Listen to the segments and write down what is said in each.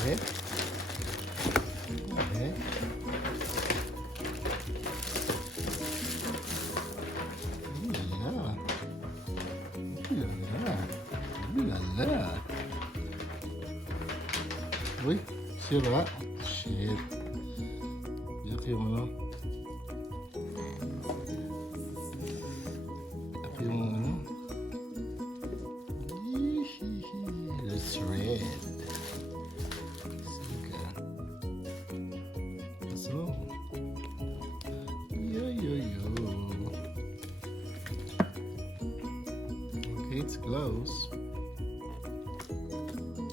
Okay. Okay. Lala. Uy, sira. Shit. Yak yung ano. Yak yung ano. It's red. Sige. So. Yo. Okay, it's close.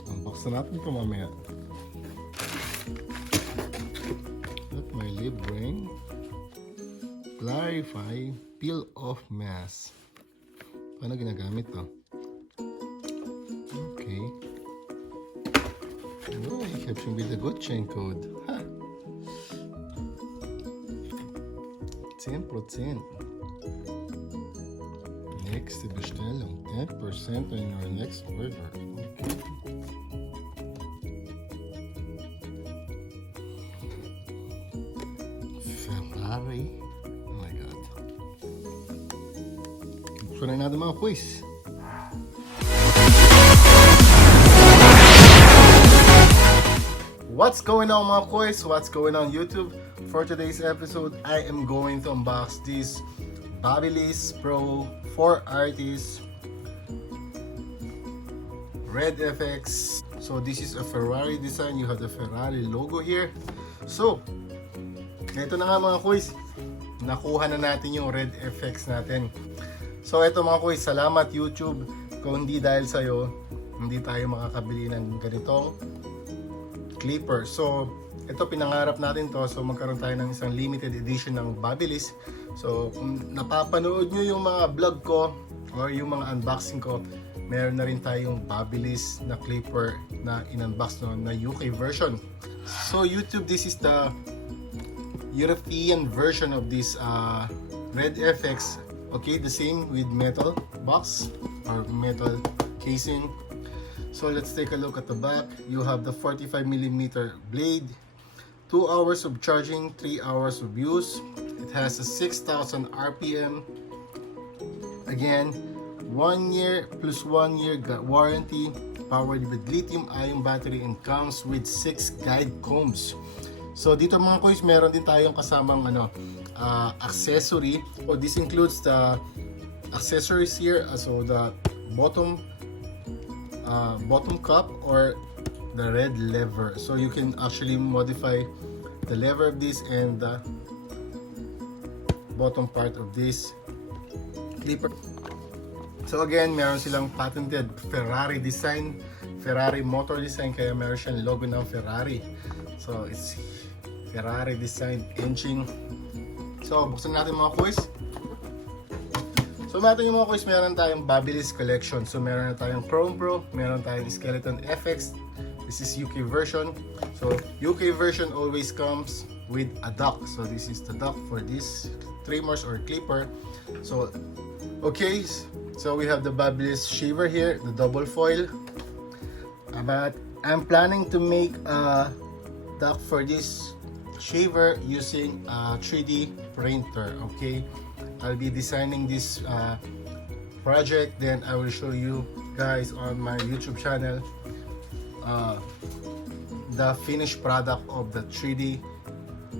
Unboxin natin ito mamaya. At may lip ring. Clarify peel off mask. Paano ginagamit to? Okay. Oh, ich habe schon wieder Gutscheincode. Ha! 10%. Nächste Bestellung. 10% on your next order. Okay. Ferrari. Oh my god. Buksan na natin mga quiz. What's going on mga quiz? What's going on YouTube? For today's episode, I am going to unbox this BaByliss Pro 4 Artist Red FX. So this is a Ferrari design. You have the Ferrari logo here. So ito na nga mga quiz, nakuha na natin yung Red FX natin. So ito mga quiz, salamat YouTube. Kung hindi dahil sa'yo, hindi tayo makakabili ng ganitong clipper. So ito, pinangarap natin to. So magkaroon tayo ng isang limited edition ng BaByliss. So kung napapanood nyo yung mga vlog ko or yung mga unboxing ko, meron na rin tayong BaByliss na clipper na in-unbox na UK version. So YouTube, this is the European version of this Red FX. Okay, the same with metal box or metal casing. So let's take a look at the back. You have the 45mm blade, 2 hours of charging, 3 hours of use. It has a 6,000 RPM. Again, 1 year plus 1 year warranty, powered with lithium-ion battery, and comes with 6 guide combs. So dito mga quiz, meron din tayong kasamang accessory. So this includes the accessories here, so the bottom cup or the red lever. So you can actually modify the lever of this and the bottom part of this clipper. So again, meron silang patented Ferrari design, Ferrari motor design, kaya meron siyang logo ng Ferrari. So it's Ferrari design engine. So buksan natin mga quiz. So natin yung mga quiz, meron tayong BaByliss collection. So meron na tayong Chrome Pro, meron tayong Skeleton FX. This is UK version. So UK version always comes with a dock. So this is the dock for this trimmers or clipper. So okay, so we have the BaByliss shaver here, the double foil. But I'm planning to make a dock for this shaver using a 3D printer. Okay, I'll be designing this project, then I will show you guys on my YouTube channel the finished product of the 3D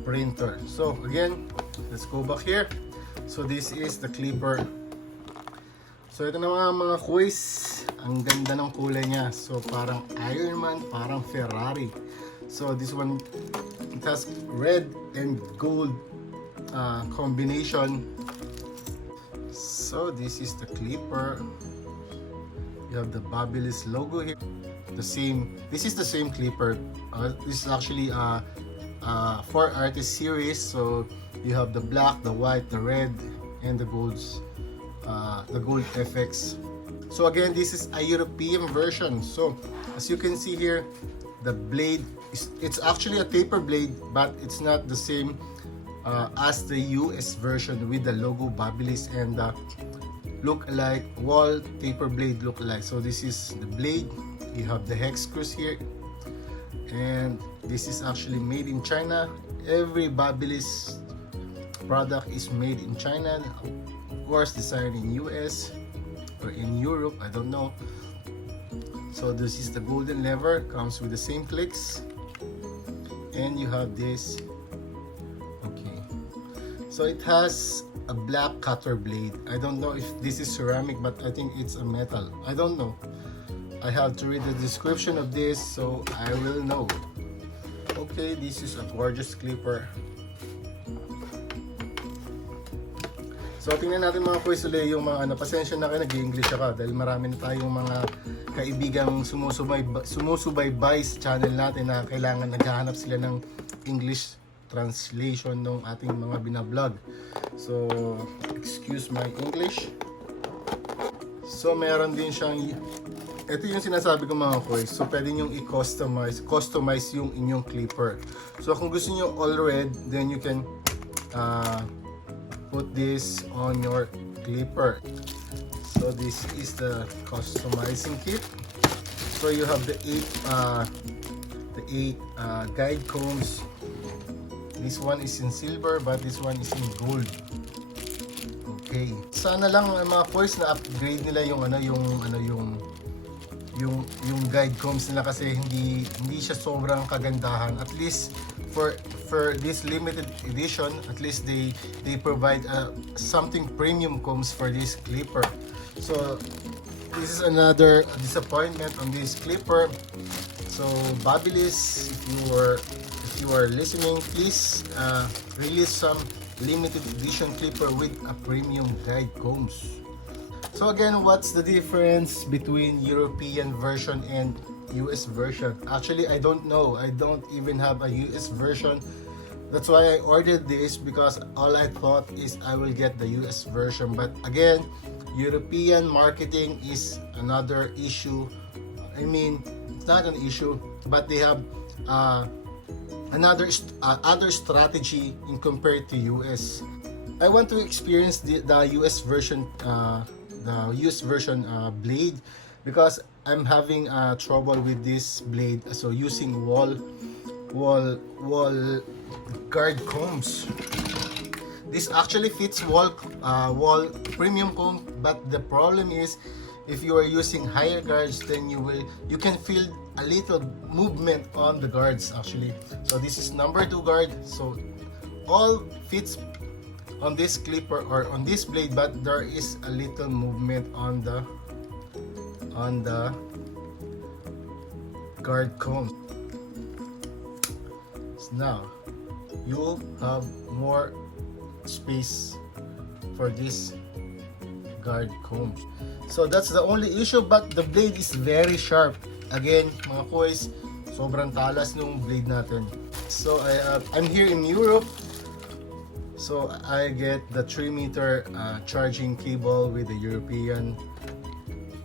printer. So again, let's go back here. So this is the clipper. So ito na mga quiz, ang ganda ng kulay niya. So parang Iron Man, parang Ferrari. So this one, it has red and gold combination. So this is the clipper. You have the BaByliss logo here. This is the same clipper. This is actually a 4 artist series. So you have the black, the white, the red, and the gold FX. So again, this is a European version. So as you can see here, the blade it's actually a taper blade, but it's not the same as the US version with the logo BaByliss and the look-alike Wahl taper blade look-alike. So this is the blade. You have the hex screws here, and this is actually made in China. Every BaByliss product is made in China, of course designed in US or in Europe, I don't know. So this is the golden lever, comes with the same clicks, and you have this. Okay, so it has a black cutter blade. I don't know if this is ceramic, but I think it's a metal. I don't know. I have to read the description of this, so I will know. Okay, this is a gorgeous clipper. So tingnan natin mga kuys ulit yung mga pasensya na kayo, nag-i-English ako dahil marami na tayong mga kaibigang sumusubaybay sa channel natin na kailangan naghahanap sila ng English translation ng ating mga binablog. So excuse my English. So meron din siyang, ito yung sinasabi ko mga kuys, so pwede nyo customize yung inyong clipper. So kung gusto nyo all red, then you can put this on your clipper. So this is the customizing kit. So you have the eight guide combs. This one is in silver, but this one is in gold. Okay. Sana lang mga boys na upgrade nila yung yung guide combs nila kasi hindi siya sobrang kagandahan. At least for this limited edition, at least they provide something premium combs for this clipper. So this is another disappointment on this clipper. So BaByliss, if you are listening, please release some limited edition clipper with a premium guide combs. So again, what's the difference between European version and US version? Actually, I don't know. I don't even have a US version. That's why I ordered this, because all I thought is I will get the US version. But again, European marketing is another issue. I mean, it's not an issue, but they have other strategy in compared to US. I want to experience the US version. The US version blade, because I'm having trouble with this blade, so using wall guard combs. This actually fits wall premium comb, but the problem is if you are using higher guards, then you can feel a little movement on the guards actually. So this is number 2 guard, so all fits on this clipper or on this blade, but there is a little movement on the guard comb. So now you'll have more space for this guard combs. So that's the only issue, but the blade is very sharp. Again mga kuys, sobrang talas nung blade natin. So I'm here in Europe. So I get the 3-meter charging cable with the European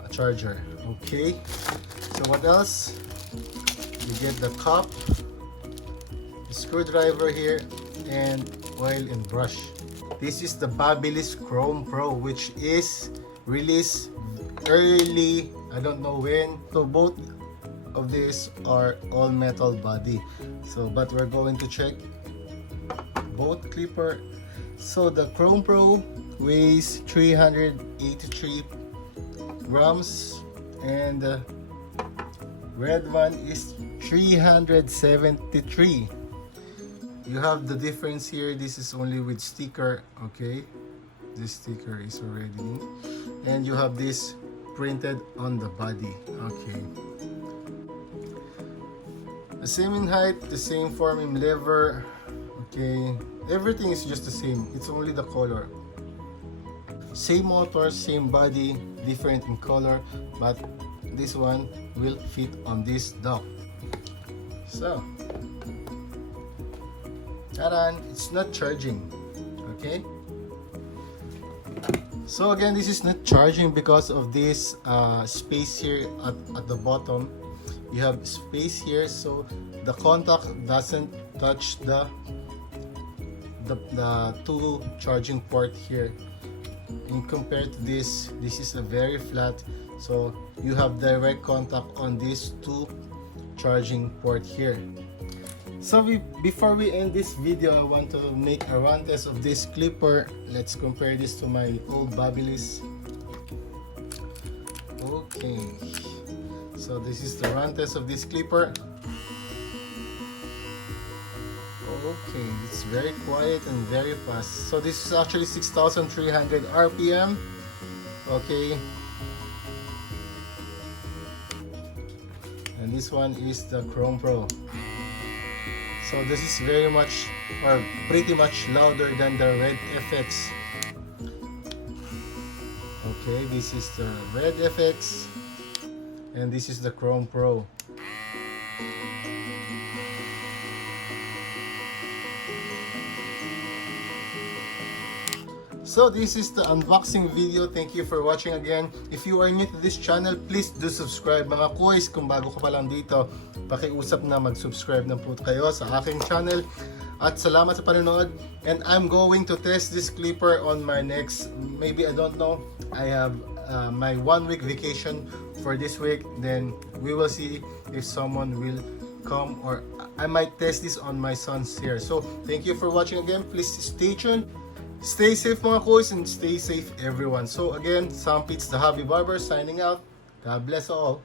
charger. Okay. So what else? You get the cup, the screwdriver here, and oil and brush. This is the BaByliss Chrome Pro, which is released early, I don't know when. So both of these are all metal body. So but we're going to check both clipper. So the Chrome Pro weighs 383 grams and the red one is 373. You have the difference here. This is only with sticker. Okay, this sticker is already in, and you have this printed on the body. Okay, the same in height, the same form in lever. Okay, everything is just the same. It's only the color. Same motor, same body, different in color, but this one will fit on this dock. So, taran, it's not charging. Okay. So again, this is not charging because of this space here at the bottom. You have space here, so the contact doesn't touch the two charging port here. And compared to this is a very flat, so you have direct contact on these two charging port here. So before we end this video, I want to make a run test of this clipper. Let's compare this to my old BaByliss. Okay, so this is the run test of this clipper. Okay, it's very quiet and very fast. So this is actually 6,300 RPM. Okay, and this one is the Chrome Pro. So this is very much or pretty much louder than the Red FX. Okay, this is the Red FX and this is the Chrome Pro. So this is the unboxing video. Thank you for watching again. If you are new to this channel, please do subscribe mga koys. Kung bago ka pa lang dito, pakiusap na mag-subscribe na po kayo sa aking channel. At salamat sa panonood. And I'm going to test this clipper on my next, maybe I don't know. I have my 1 week vacation for this week. Then we will see if someone will come or I might test this on my son's hair. So thank you for watching again. Please stay tuned. Stay safe mga koys and stay safe everyone. So again, Sampitz the Hobby Barber signing out. God bless all.